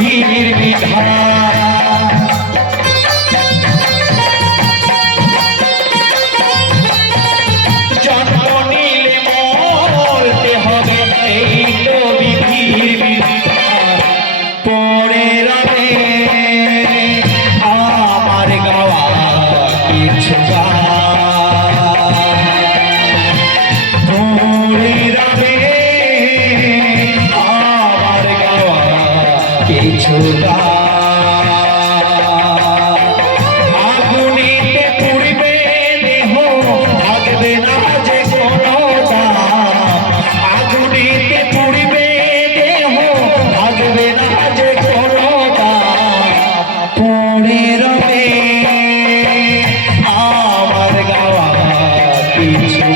বিধির বিধান আগুনিতে পুড়বে দেহ থাকবে না যে কোনো দাম আগুনিতে পুড়বে দেহ থাকবে না যে কোনো দাম পড়ে রবে আমার গাওয়া কিছু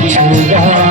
কিছু